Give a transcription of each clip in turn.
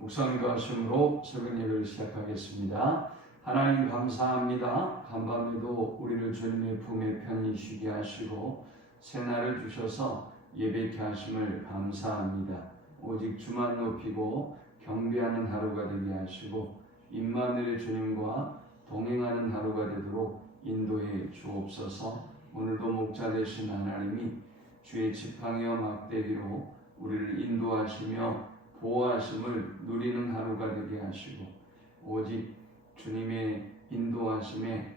묵상과 하심으로 새벽 예배를 시작하겠습니다. 하나님 감사합니다. 간밤에도 우리를 주님의 품에 편히 쉬게 하시고 새날을 주셔서 예배케 하심을 감사합니다. 오직 주만 높이고 경배하는 하루가 되게 하시고 임마누엘 주님과 동행하는 하루가 되도록 인도해 주옵소서. 오늘도 목자 되신 하나님이 주의 지팡이와 막대기로 우리를 인도하시며 보호하심을 누리는 하루가 되게 하시고 오직 주님의 인도하심에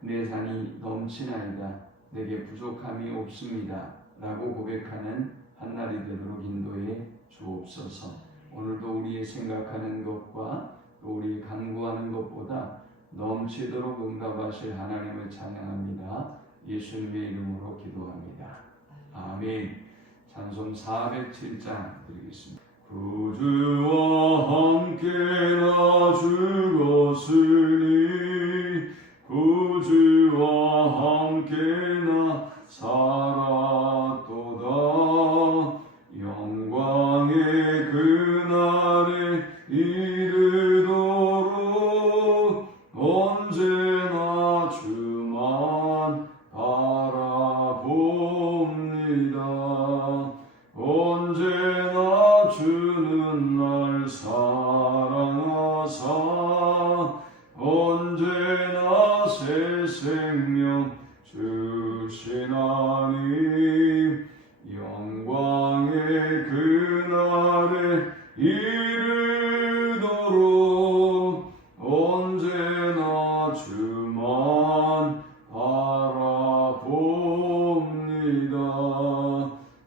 내 산이 넘치나이다, 내게 부족함이 없습니다 라고 고백하는 한날이 되도록 인도해 주옵소서. 오늘도 우리의 생각하는 것과 또 우리 간구하는 것보다 넘치도록 응답하실 하나님을 찬양합니다. 예수님의 이름으로 기도합니다. 아멘. 찬송 407장 드리겠습니다. 구주와 함께나 죽었으니 구주와 함께나 살았도다. 영광의 그날에 이르도록 언제나 주만 바라봅니다. 언제나 주는 날 사랑하사 언제나 새 생명 주시나니 영광의 그날에 이르도록 언제나 주만 바라봅니다.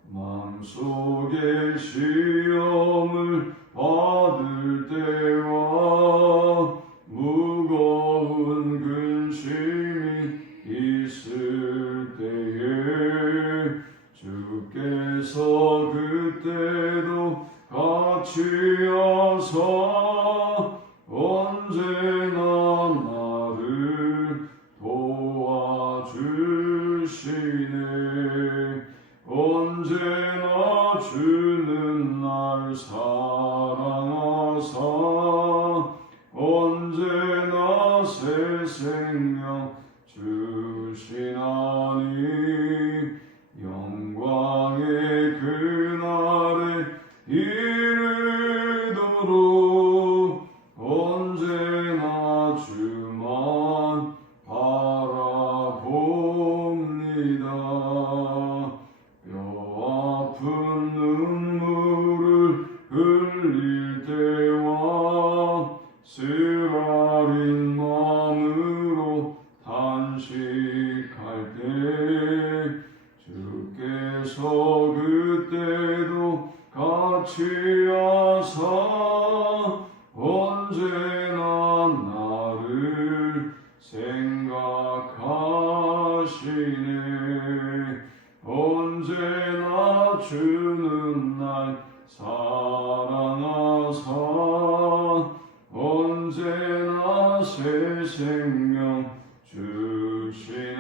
마음속에 시험을 받을 때와 무거운 근심이 있을 때에 주께서 그때도 같이 하사 언제나 나를 도와주시네. 언제나 주는 날 사랑하사 언제나 새 생명 주시나니 영광의 그날에 이르도록 언제나 주만 바라봅니다. 뼈아픈 눈물을 흘릴 때와 쓰라린 마음으로 단식할 때 주께서 그때도 같이 하사 언제나 나를 생각하시네. 언제나 주는 날 사랑하사 언제나 새 생명 주시나니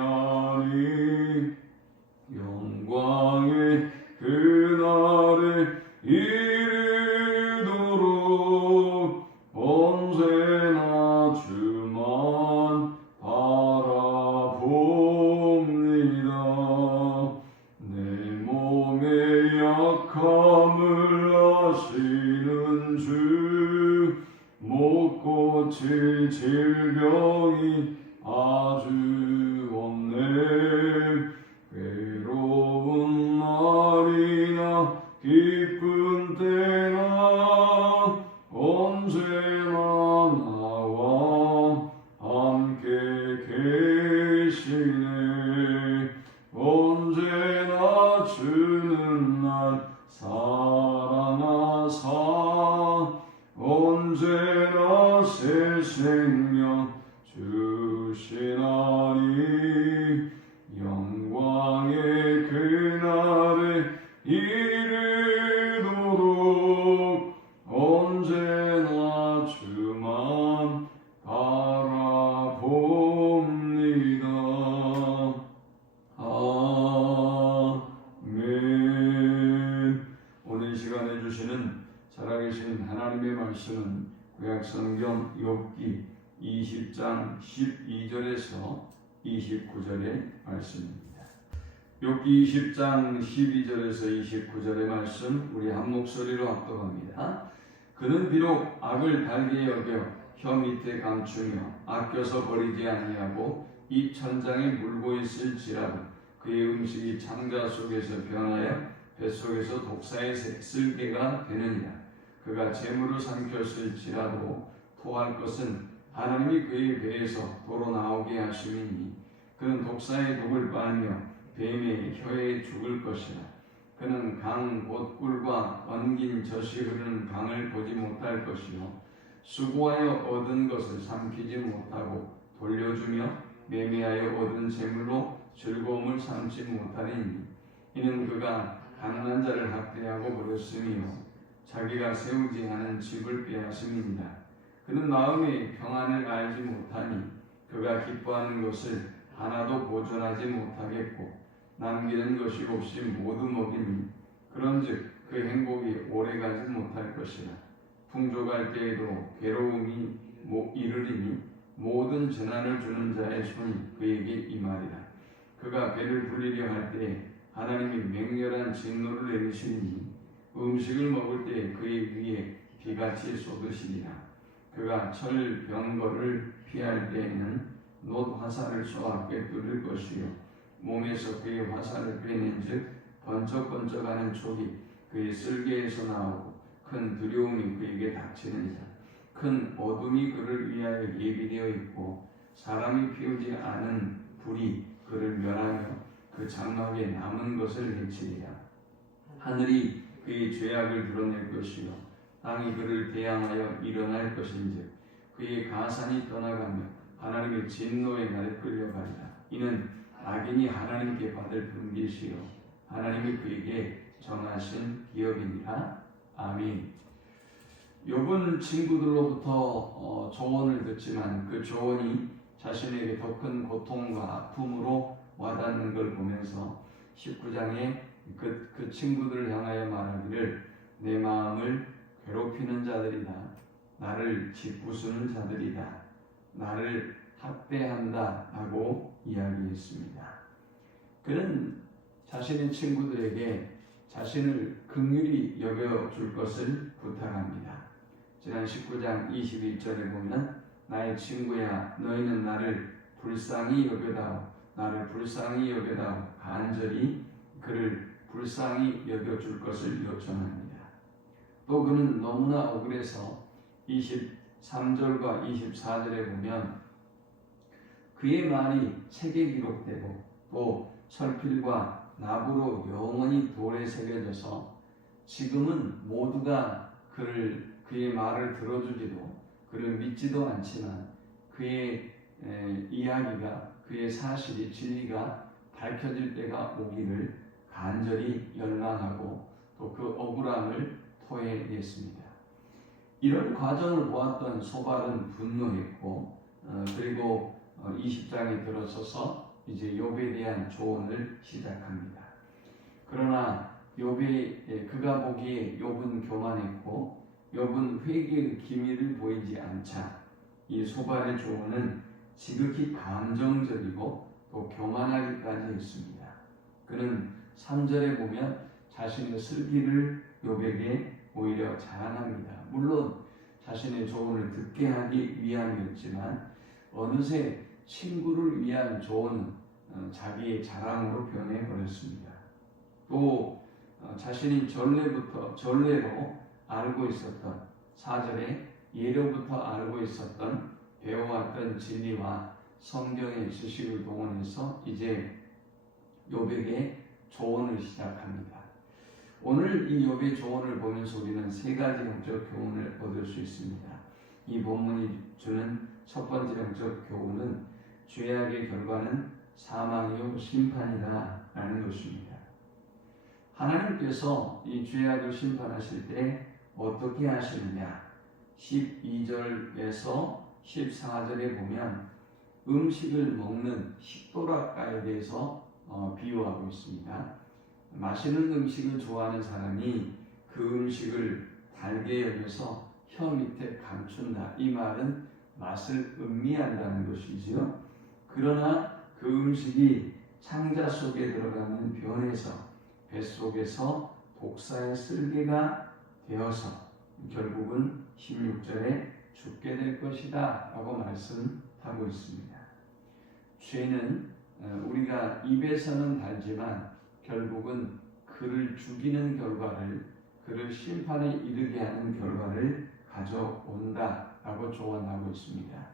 영광의 그날에 이르도록 언제나 주만 바라봅니다. 내 몸의 약함을 아시는 주, 못 고칠 질병이 아주 없네. 괴로운 날이나 기쁜 때나 언제나 나와 함께 계시네. 언제나 주는 날 사랑하사 언제나 새 생명 주시나니 영광의 그날에 이르도록 언제나 주만 바라봅니다. 아멘. 오늘 이 시간에 주시는 살아계신 하나님 하나님의 말씀은 구약성경 욥기 20장 12절에서 29절의 말씀입니다. 욥기 20장 12절에서 29절의 말씀 우리 한 목소리로 합독합니다. 그는 비록 악을 달게 여겨 혀 밑에 감추며 아껴서 버리지 아니하고 입 천장에 물고 있을지라도 그의 음식이 창자 속에서 변하여 뱃속에서 독사의 쓸개가 되느니라. 그가 재물을 삼켰을지라도 토할 것은 하나님이 그의 배에서 도로 나오게 하심이니 그는 독사의 독을 빨며 뱀의 혀에 죽을 것이라. 그는 강 곧 꿀과 엉긴 젖이 흐르는 강을 보지 못할 것이요 수고하여 얻은 것을 삼키지 못하고 돌려주며 매매하여 얻은 재물로 즐거움을 삼지 못하리니 이는 그가 가난한 자를 학대하고 버렸으며 자기가 세우지 않은 집을 빼앗음이니라. 그는 마음의 평안을 알지 못하니 그가 기뻐하는 것을 하나도 보존하지 못하겠고 남기는 것이 없이 모두 먹이니 그런즉 그 행복이 오래가지 못할 것이라. 풍족할 때에도 괴로움이 이르리니 모든 재난을 주는 자의 손이 그에게 임하리라. 그가 배를 불리려 할 때에 하나님이 맹렬한 진노를 내리시니 음식을 먹을 때 그의 위에 비같이 쏟으시리라. 그가 철병거를 피할 때에는 놋 화살을 쏘아 꿰뚫을 것이요 몸에서 그의 화살을 빼낸즉 번쩍번쩍하는 촉이 그의 쓸개에서 나오고 큰 두려움이 그에게 닥치느니라. 큰 어둠이 그를 위하여 예비되어 있고 사람이 피우지 않은 불이 그를 멸하며 그 장막에 남은 것을 해치리라. 하늘이 그의 죄악을 드러낼 것이요 땅이 그를 대항하여 일어날 것인즉 그의 가산이 떠나가며 하나님의 진노의 날에 끌려가리라. 이는 악인이 하나님께 받을 분깃이요 하나님이 그에게 정하신 기업이니라. 아멘. 욥은 친구들로부터 조언을 듣지만 그 조언이 자신에게 더 큰 고통과 아픔으로 와닿는 걸 보면서 19장에 그 친구들을 향하여 말하기를 내 마음을 괴롭히는 자들이다. 나를 짓부수는 자들이다. 나를 학대한다 라고 이야기했습니다. 그는 자신의 친구들에게 자신을 긍휼히 여겨줄 것을 부탁합니다. 지난 19장 21절에 보면 나의 친구야 너희는 나를 불쌍히 여겨다오 나를 불쌍히 여겨다오 간절히 그를 불쌍히 여겨줄 것을 요청합니다. 또 그는 너무나 억울해서 23절과 24절에 보면 그의 말이 책에 기록되고 또 철필과 납으로 영원히 돌에 새겨져서 지금은 모두가 그의 말을 들어주지도 그를 믿지도 않지만 그의 이야기가 그의 사실이 진리가 밝혀질 때가 오기를 간절히 열망하고 또 그 억울함을 토해냈습니다. 이런 과정을 보았던 소발은 분노했고 그리고 20장에 들어서서 이제 욥에 대한 조언을 시작합니다. 그러나 그가 보기에 욥은 교만했고 욥은 회개의 기미를 보이지 않자 이 소발의 조언은 지극히 감정적이고 또 교만하기까지 했습니다. 그는 3절에 보면 자신의 슬기를 욥에게 오히려 자랑합니다. 물론 자신의 조언을 듣게 하기 위함이었지만 어느새 친구를 위한 조언은 자기의 자랑으로 변해버렸습니다. 또 자신이 전례로 알고 있었던 4절에 예로부터 알고 있었던 배워왔던 진리와 성경의 지식을 동원해서 이제 욥에게 조언을 시작합니다. 오늘 이 욥의 조언을 보면서 우리는 세 가지 영적 교훈을 얻을 수 있습니다. 이 본문이 주는 첫 번째 영적 교훈은 죄악의 결과는 사망이요 심판이다 라는 것입니다. 하나님께서 이 죄악을 심판하실 때 어떻게 하시느냐 12절에서 14절에 보면 음식을 먹는 식도락가에 대해서 비유하고 있습니다. 맛있는 음식을 좋아하는 사람이 그 음식을 달게 여겨서 혀 밑에 감춘다. 이 말은 맛을 음미한다는 것이지요. 그러나 그 음식이 창자 속에 들어가는 변에서 뱃속에서 독사의 쓸개가 되어서 결국은 16절에 죽게 될 것이다 라고 말씀하고 있습니다. 죄는 우리가 입에서는 달지만 결국은 그를 죽이는 결과를, 그를 심판에 이르게 하는 결과를 가져온다 라고 조언하고 있습니다.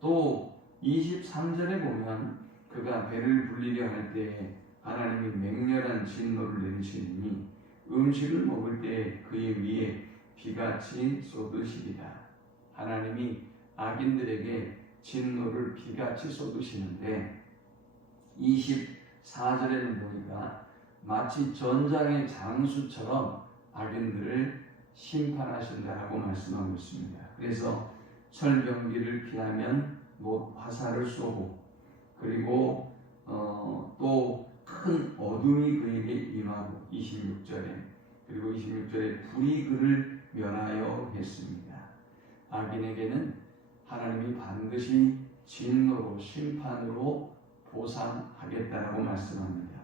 또 23절에 보면 그가 배를 불리려 할 때에 하나님이 맹렬한 진노를 내리시니 음식을 먹을 때에 그의 위에 비같이 쏟으시리라. 하나님이 악인들에게 진노를 비같이 쏟으시는데 24절에는 보니까 마치 전장의 장수처럼 악인들을 심판하신다라고 말씀하고 있습니다. 그래서 철병기를 피하면 화살을 쏘고, 그리고 또 큰 어둠이 그에게 임하고 26절에, 그리고 26절에 불이 그를 멸하여 했습니다. 악인에게는 하나님이 반드시 진노로 심판으로 보상하겠다라고 말씀합니다.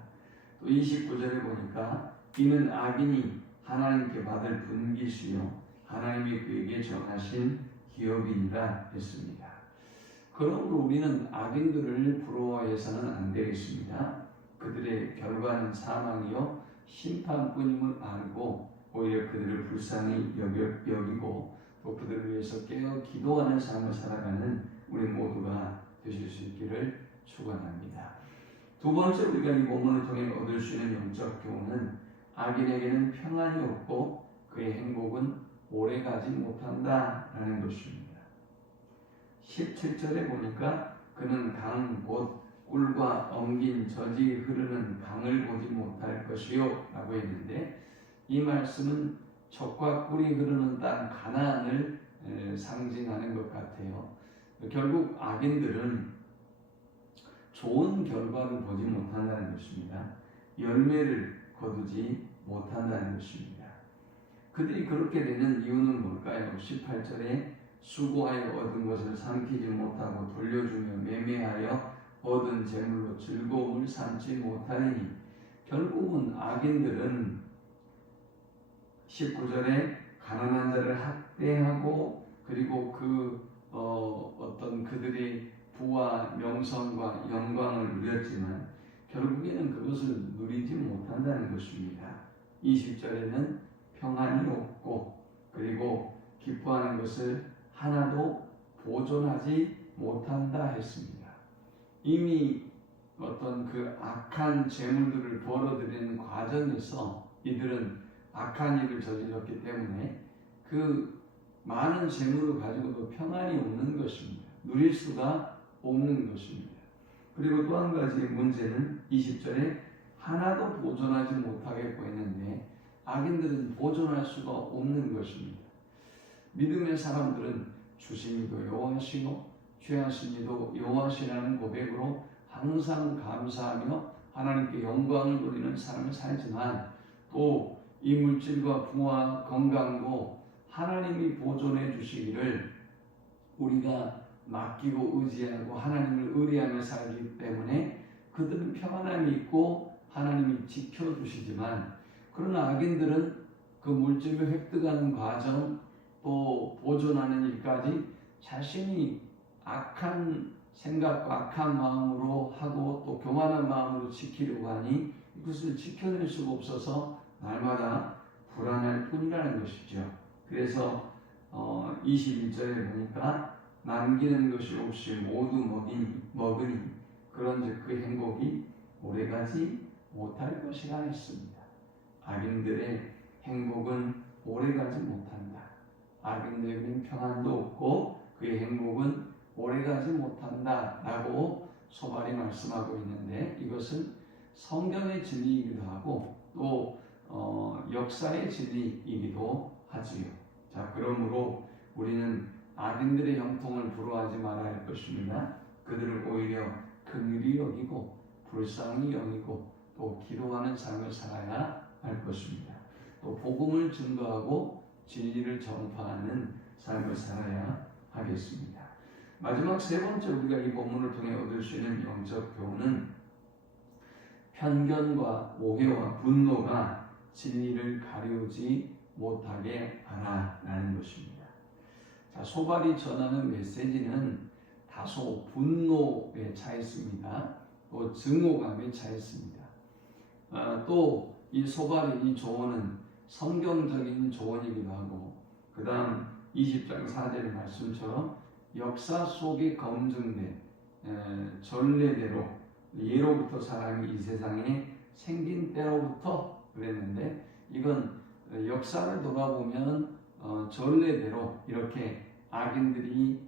또 29절에 보니까 이는 악인이 하나님께 받을 분깃이요 하나님이 그에게 정하신 기업이니라 했습니다. 그러므로 우리는 악인들을 부러워해서는 안 되겠습니다. 그들의 결과는 사망이요 심판뿐임을 알고 오히려 그들을 불쌍히 여기고 또 그들을 위해서 깨어 기도하는 삶을 살아가는 우리 모두가 되실 수 있기를 축원합니다. 두 번째 우리가 이 본문을 통해 얻을 수 있는 영적 교훈은 악인에게는 평안이 없고 그의 행복은 오래가지 못한다라는 것입니다. 17절에 보니까 그는 강 곧 꿀과 엉긴 젖이 흐르는 강을 보지 못할 것이요 라고 했는데, 이 말씀은 젖과 꿀이 흐르는 땅 가나안을 상징하는 것 같아요. 결국 악인들은 좋은 결과를 보지 못한다는 것입니다. 열매를 거두지 못한다는 것입니다. 그들이 그렇게 되는 이유는 뭘까요? 18절에 수고하여 얻은 것을 삼키지 못하고 돌려주며 매매하여 얻은 재물로 즐거움을 삼지 못하니, 결국은 악인들은 19절에 가난한 자를 학대하고, 그리고 어떤 그들이 부와 명성과 영광을 누렸지만 결국에는 그것을 누리지 못한다는 것입니다. 20절에는 평안이 없고 그리고 기뻐하는 것을 하나도 보존하지 못한다 했습니다. 이미 어떤 그 악한 재물들을 벌어들이는 과정에서 이들은 악한 일을 저질렀기 때문에 그 많은 재물을 가지고도 평안이 없는 것입니다. 누릴 수가 없는 것입니다. 그리고 또 한 가지 문제는 20절에 하나도 보존하지 못하겠고 했는데 악인들은 보존할 수가 없는 것입니다. 믿음의 사람들은 주시니도 여호와시요 취하시니도 여호와시라는 고백으로 항상 감사하며 하나님께 영광을 돌리는 삶을 살지만, 또 이 물질과 부와 건강도 하나님이 보존해 주시기를 우리가 맡기고 의지하고 하나님을 의뢰하며 살기 때문에 그들은 평안함이 있고 하나님이 지켜주시지만, 그러나 악인들은 그 물질을 획득하는 과정 또 보존하는 일까지 자신이 악한 생각과 악한 마음으로 하고 또 교만한 마음으로 지키려고 하니 이것을 지켜낼 수가 없어서 날마다 불안할 뿐이라는 것이죠. 그래서 21절에 보니까 남기는 것이 없이 모두 먹으니 그런즉 그 행복이 오래가지 못할 것이라 했습니다. 악인들의 행복은 오래가지 못한다. 악인들에게는 평안도 없고 그의 행복은 오래가지 못한다 라고 소발이 말씀하고 있는데, 이것은 성경의 진리이기도 하고 또 역사의 진리이기도 하지요. 자, 그러므로 우리는 악인들의 형통을 부러워하지 말아야 할 것입니다. 그들을 오히려 긍휼히 여기고 불쌍히 여기고 또 기도하는 삶을 살아야 할 것입니다. 또 복음을 증거하고 진리를 전파하는 삶을 살아야 하겠습니다. 마지막 세 번째 우리가 이 본문을 통해 얻을 수 있는 영적 교훈은 편견과 오해와 분노가 진리를 가리우지 못하게 하라라는 것입니다. 자, 소발이 전하는 메시지는 다소 분노에 차 있습니다. 또 증오감에 차 있습니다. 또 이 소발의 이 조언은 성경적인 조언이기도 하고, 그 다음 20장 4절 말씀처럼 역사 속에 검증된 전례대로 예로부터 사람이 이 세상에 생긴 때로부터 그랬는데, 이건 역사를 돌아보면 전례대로 이렇게 악인들이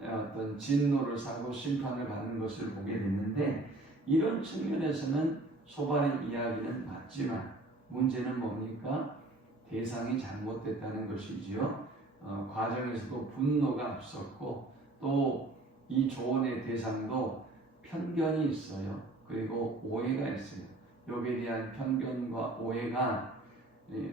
어떤 진노를 사고 심판을 받는 것을 보게 됐는데, 이런 측면에서는 소발의 이야기는 맞지만 문제는 뭡니까? 대상이 잘못됐다는 것이지요. 과정에서도 분노가 앞섰고, 또 이 조언의 대상도 편견이 있어요. 그리고 오해가 있어요. 여기에 대한 편견과 오해가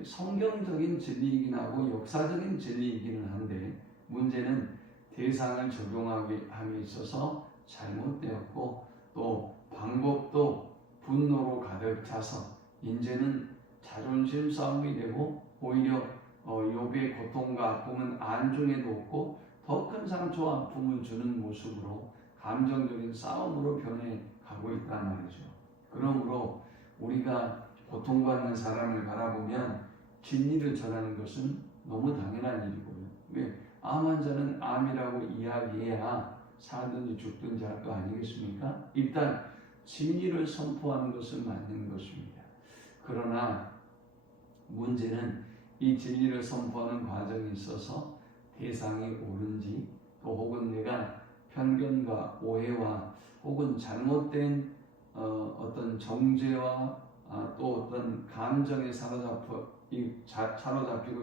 성경적인 진리이긴 하고 역사적인 진리이기는 한데, 문제는 대상을 적용하기 함에 있어서 잘못되었고, 또 방법도 분노로 가득 차서 이제는 자존심 싸움이 되고, 오히려 욥의 고통과 아픔은 안중에도 없고 더 큰 상처와 아픔을 주는 모습으로 감정적인 싸움으로 변해가고 있단 말이죠. 그러므로 우리가 고통받는 사람을 바라보면 진리를 전하는 것은 너무 당연한 일이고요. 왜? 암 환자는 암이라고 이야기해야 살든지 죽든지 할 거 아니겠습니까? 일단 진리를 선포하는 것은 맞는 것입니다. 그러나 문제는 이 진리를 선포하는 과정에 있어서 대상이 옳은지, 또 혹은 내가 편견과 오해와 혹은 잘못된 어떤 정죄와 또 어떤 감정에 사로잡히고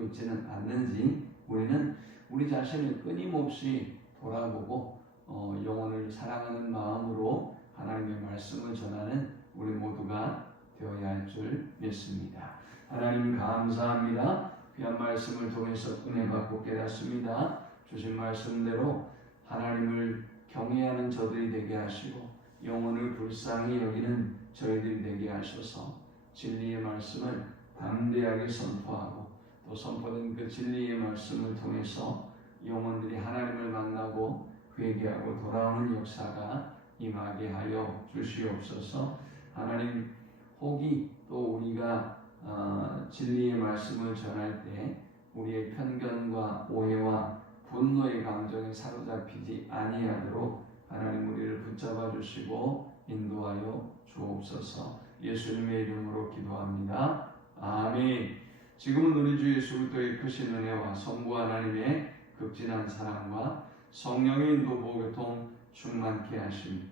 있지는 않는지, 우리는 우리 자신을 끊임없이 돌아보고 영혼을 사랑하는 마음으로 하나님의 말씀을 전하는 우리 모두가 되어야 할 줄 믿습니다. 하나님 감사합니다. 귀한 말씀을 통해서 은혜 받고 깨닫습니다. 주신 말씀대로 하나님을 경외하는 저들이 되게 하시고 영혼을 불쌍히 여기는 저희들이 되게 하셔서 진리의 말씀을 담대하게 선포하고, 또 선포된 그 진리의 말씀을 통해서 영혼들이 하나님을 만나고 회개하고 돌아오는 역사가 임하게 하여 주시옵소서. 하나님, 혹이 또 우리가 진리의 말씀을 전할 때 우리의 편견과 오해와 분노의 감정에 사로잡히지 아니하도록 하나님 우리를 붙잡아 주시고 인도하여 주옵소서. 예수님의 이름으로 기도합니다. 아멘. 지금은 우리 주 예수 그리스도의 크신 은혜와 성부 하나님의 극진한 사랑과 성령의 인도 보교통 충만케 하심,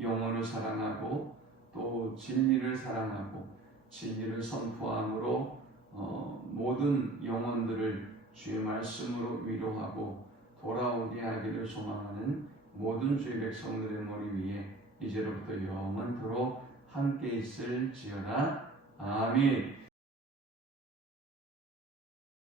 영혼을 사랑하고 또 진리를 사랑하고 진리를 선포함으로 모든 영혼들을 주의 말씀으로 위로하고 돌아오게 하기를 소망하는 모든 주의 백성들의 머리 위에 이제로부터 영원토록 함께 있을지어다. 아멘.